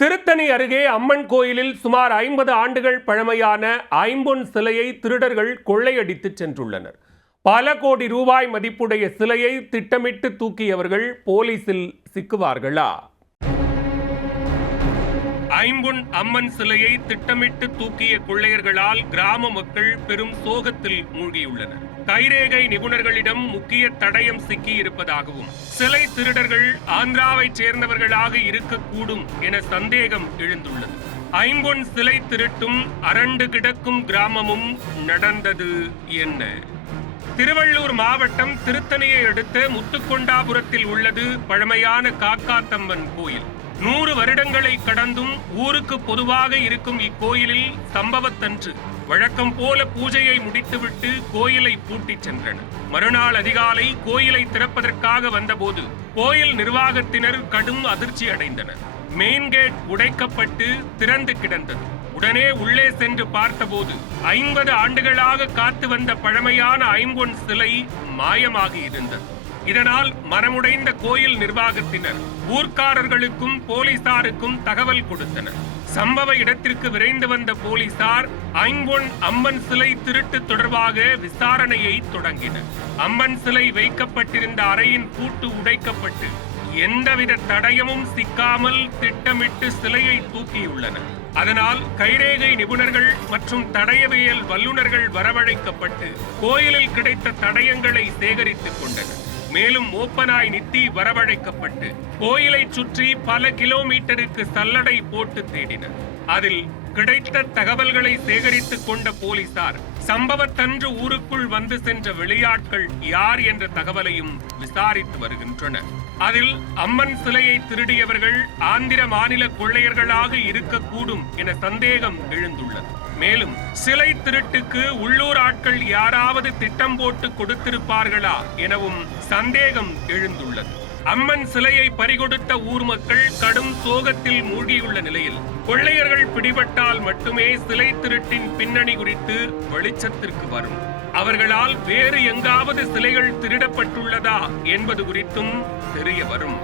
திருத்தணி அருகே அம்மன் கோயிலில் சுமார் 50 ஆண்டுகள் பழமையான ஐம்பொன் சிலையை திருடர்கள் கொள்ளையடித்து சென்றுள்ளனர். பல கோடி ரூபாய் மதிப்புடைய சிலையை திட்டமிட்டு தூக்கியவர்கள் போலீசில் சிக்குவார்களா? ஐம்பொன் அம்மன் சிலையை திட்டமிட்டு தூக்கிய கொள்ளையர்களால் கிராம மக்கள் பெரும் சோகத்தில் மூழ்கியுள்ளனர். கைரேகை நிபுணர்களிடம் முக்கிய தடயம் சிக்கியிருப்பதாகவும் சிலை திருடர்கள் ஆந்திராவைச் சேர்ந்தவர்களாக இருக்கக்கூடும் என சந்தேகம் எழுந்துள்ளது. ஐம்பொன் சிலை திருட்டும் அரண்டு கிடக்கும் கிராமமும் நடந்தது என்ன? திருவள்ளூர் மாவட்டம் திருத்தணியை அடுத்த முத்துக்கொண்டாபுரத்தில் உள்ளது பழமையான காக்காத்தம்மன் கோயில். 100 வருடங்களை கடந்தும் ஊருக்கு பொதுவாக இருக்கும் இக்கோயிலில் சம்பவத்தன்று வழக்கம் போல பூஜையை முடித்துவிட்டு கோயிலை பூட்டிச் சென்றனர். மறுநாள் அதிகாலை கோயிலை திறப்பதற்காக வந்தபோது கோயில் நிர்வாகத்தினர் கடும் அதிர்ச்சி அடைந்தனர். மெயின் கேட் உடைக்கப்பட்டு திறந்து கிடந்தது. உடனே உள்ளே சென்று பார்த்தபோது 50 ஆண்டுகளாக காத்து வந்த பழமையான ஐம்பொன் சிலை மாயமாகி இருந்தது. இதனால் மனமுடைந்த கோயில் நிர்வாகத்தினர் ஊர்க்காரர்களுக்கும் போலீசாருக்கும் தகவல் கொடுத்தனர். சம்பவ இடத்திற்கு விரைந்து வந்த போலீசார் ஐம்பொன் அம்மன் சிலை திருட்டு தொடர்பாக விசாரணையை தொடங்கினர். அம்மன் சிலை வைக்கப்பட்டிருந்த அறையின் பூட்டு உடைக்கப்பட்டு எந்தவித தடயமும் சிக்காமல் திட்டமிட்டு சிலையை தூக்கியுள்ளனர். அதனால் கைரேகை நிபுணர்கள் மற்றும் தடயவியல் வல்லுநர்கள் வரவழைக்கப்பட்டு கோயிலில் கிடைத்த தடயங்களை சேகரித்துக் கொண்டனர். மேலும் மோப்பனாய் நித்தி வரவழைக்கப்பட்டு கோயிலை சுற்றி பல கிலோமீட்டருக்கு சல்லடை போட்டு தேடினர். அதில் கிடைத்த தகவல்களை சேகரித்துக் கொண்ட போலீசார் சம்பவத்தன்று ஊருக்குள் வந்து சென்ற வெளியாட்கள் யார் என்ற தகவலையும் விசாரித்து வருகின்றனர். அதில் அம்மன் சிலையை திருடியவர்கள் ஆந்திர மாநில கொள்ளையர்களாக இருக்கக்கூடும் என சந்தேகம் எழுந்துள்ளது. மேலும் சிலை திருட்டுக்கு உள்ளூர் ஆட்கள் யாராவது திட்டம் போட்டு கொடுத்திருப்பார்களா எனவும் சந்தேகம் எழுந்துள்ளது. அம்மன் சிலையை பறிகொடுத்த ஊர் மக்கள் கடும் சோகத்தில் மூழ்கியுள்ள நிலையில் கொள்ளையர்கள் பிடிபட்டால் மட்டுமே சிலை திருட்டின் பின்னணி குறித்து வெளிச்சத்திற்கு வரும். அவர்களால் வேறு எங்காவது சிலைகள் திருடப்பட்டுள்ளதா என்பது குறித்தும் தெரிய வரும்.